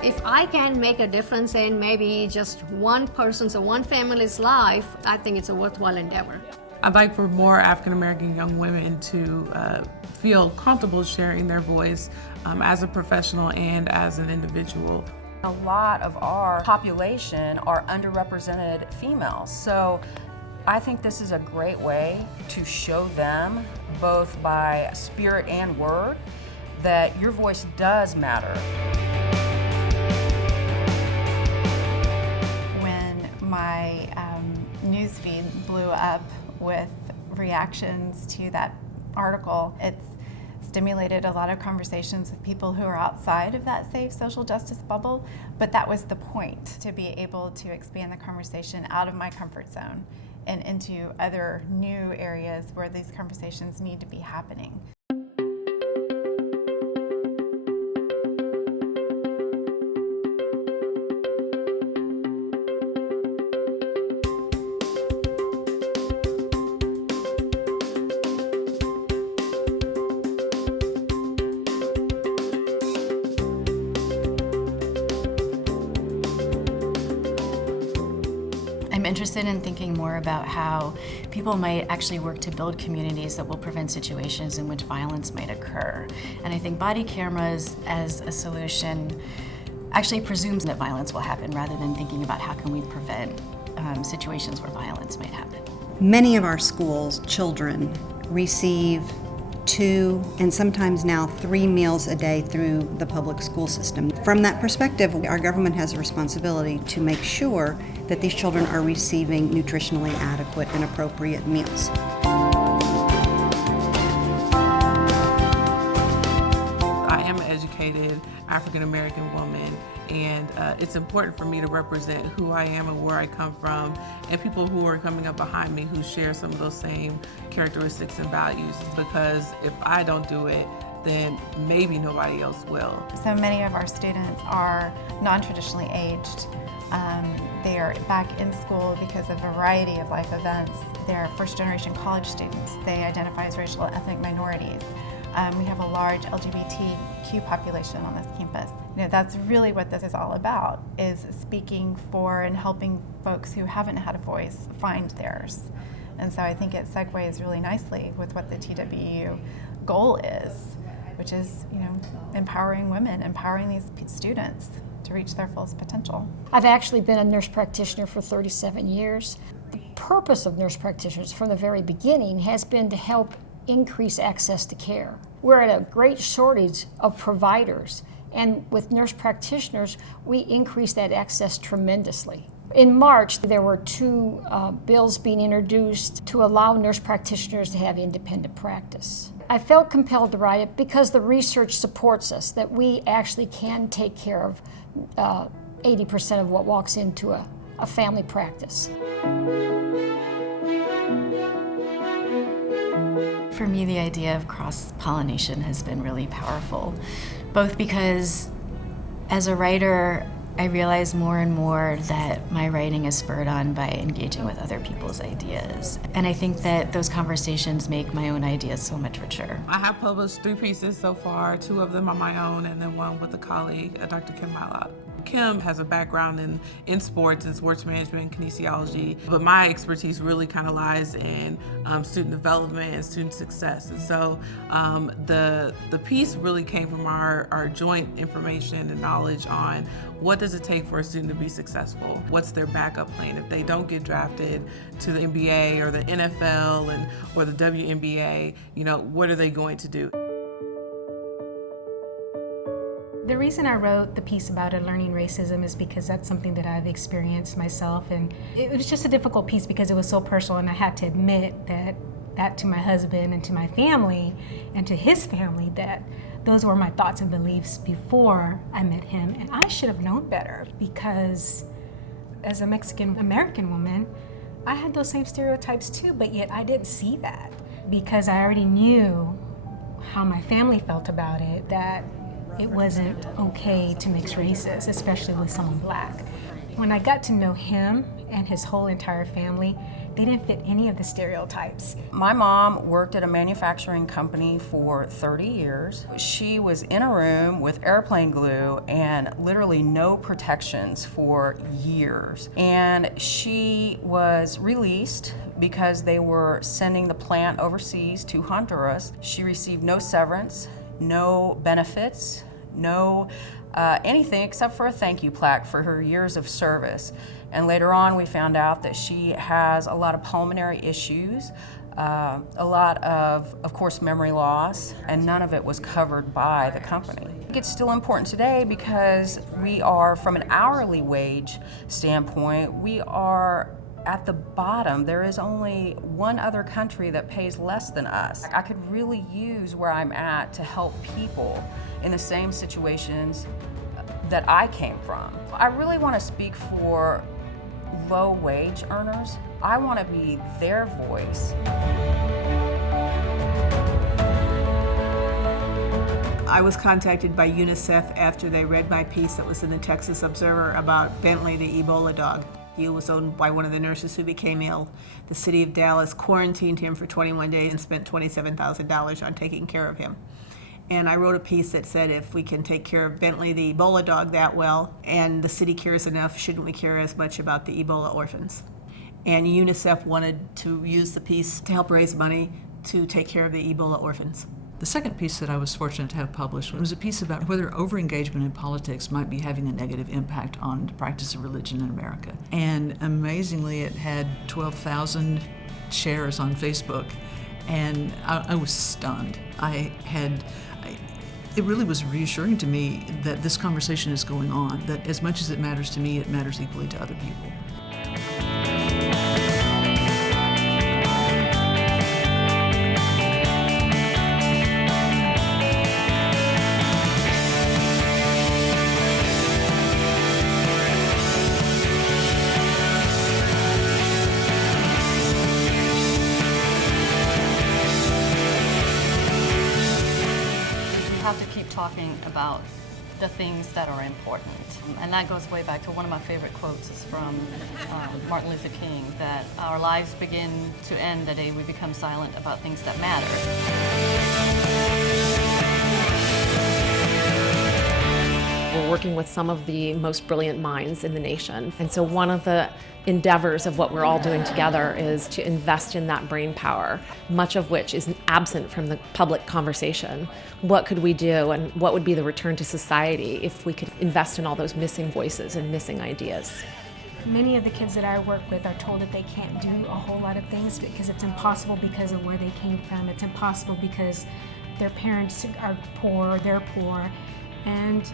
If I can make a difference in maybe just one person's or one family's life, I think it's a worthwhile endeavor. I'd like for more African American young women to feel comfortable sharing their voice as a professional and as an individual. A lot of our population are underrepresented females, so I think this is a great way to show them, both by spirit and word, that your voice does matter. When my newsfeed blew up with reactions to that article, it's stimulated a lot of conversations with people who are outside of that safe social justice bubble, but that was the point, to be able to expand the conversation out of my comfort zone and into other new areas where these conversations need to be happening. I'm interested in thinking more about how people might actually work to build communities that will prevent situations in which violence might occur. And I think body cameras as a solution actually presumes that violence will happen rather than thinking about how can we prevent situations where violence might happen. Many of our schools' children receive 2 and sometimes now 3 meals a day through the public school system. From that perspective, our government has a responsibility to make sure that these children are receiving nutritionally adequate and appropriate meals. I am an educated African American woman, and it's important for me to represent who I am and where I come from, and people who are coming up behind me who share some of those same characteristics and values, because if I don't do it, then maybe nobody else will. So many of our students are non-traditionally aged. They are back in school because of a variety of life events. They're first-generation college students. They identify as racial and ethnic minorities. We have a large LGBTQ population on this campus. You know, that's really what this is all about, is speaking for and helping folks who haven't had a voice find theirs. And so I think it segues really nicely with what the TWU goal is, which is, you know, empowering women, empowering these students to reach their fullest potential. I've actually been a nurse practitioner for 37 years. The purpose of nurse practitioners from the very beginning has been to help increase access to care. We're at a great shortage of providers, and with nurse practitioners, we increase that access tremendously. In March, there were 2 bills being introduced to allow nurse practitioners to have independent practice. I felt compelled to write it because the research supports us that we actually can take care of 80% of what walks into a family practice. For me, the idea of cross-pollination has been really powerful, both because as a writer, I realize more and more that my writing is spurred on by engaging with other people's ideas. And I think that those conversations make my own ideas so much richer. I have published 3 pieces so far, 2 of them on my own, and then 1 with a colleague, Dr. Kim Mylock. Kim has a background in sports and sports management and kinesiology, but my expertise really kind of lies in student development and student success. And so the piece really came from our joint information and knowledge on what does it take for a student to be successful? What's their backup plan if they don't get drafted to the NBA or the NFL or the WNBA? You know, what are they going to do? The reason I wrote the piece about it, Learning Racism, is because that's something that I've experienced myself, and it was just a difficult piece because it was so personal, and I had to admit that to my husband and to my family and to his family, that those were my thoughts and beliefs before I met him, and I should have known better, because as a Mexican American woman, I had those same stereotypes too, but yet I didn't see that because I already knew how my family felt about it, that it wasn't okay to mix races, especially with someone black. When I got to know him and his whole entire family, they didn't fit any of the stereotypes. My mom worked at a manufacturing company for 30 years. She was in a room with airplane glue and literally no protections for years. And she was released because they were sending the plant overseas to Honduras. She received no severance, no benefits, no anything except for a thank you plaque for her years of service. And later on, we found out that she has a lot of pulmonary issues, a lot of course, memory loss, and none of it was covered by the company. It's still important today because we are, from an hourly wage standpoint, we are at the bottom. There is only one other country that pays less than us. I could really use where I'm at to help people in the same situations that I came from. I really want to speak for low wage earners. I want to be their voice. I was contacted by UNICEF after they read my piece that was in the Texas Observer about Bentley the Ebola dog. He was owned by one of the nurses who became ill. The city of Dallas quarantined him for 21 days and spent $27,000 on taking care of him. And I wrote a piece that said, if we can take care of Bentley the Ebola dog that well, and the city cares enough, shouldn't we care as much about the Ebola orphans? And UNICEF wanted to use the piece to help raise money to take care of the Ebola orphans. The second piece that I was fortunate to have published was a piece about whether overengagement in politics might be having a negative impact on the practice of religion in America. And amazingly, it had 12,000 shares on Facebook, and I was stunned. It really was reassuring to me that this conversation is going on, that as much as it matters to me, it matters equally to other people. Have to keep talking about the things that are important. And that goes way back to one of my favorite quotes is from Martin Luther King, that our lives begin to end the day we become silent about things that matter. We're working with some of the most brilliant minds in the nation. And so one of the endeavors of what we're all doing together is to invest in that brain power, much of which is absent from the public conversation. What could we do, and what would be the return to society if we could invest in all those missing voices and missing ideas? Many of the kids that I work with are told that they can't do a whole lot of things because it's impossible because of where they came from. It's impossible because their parents are poor, they're poor. And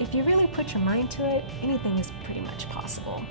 if you really put your mind to it, anything is pretty much possible.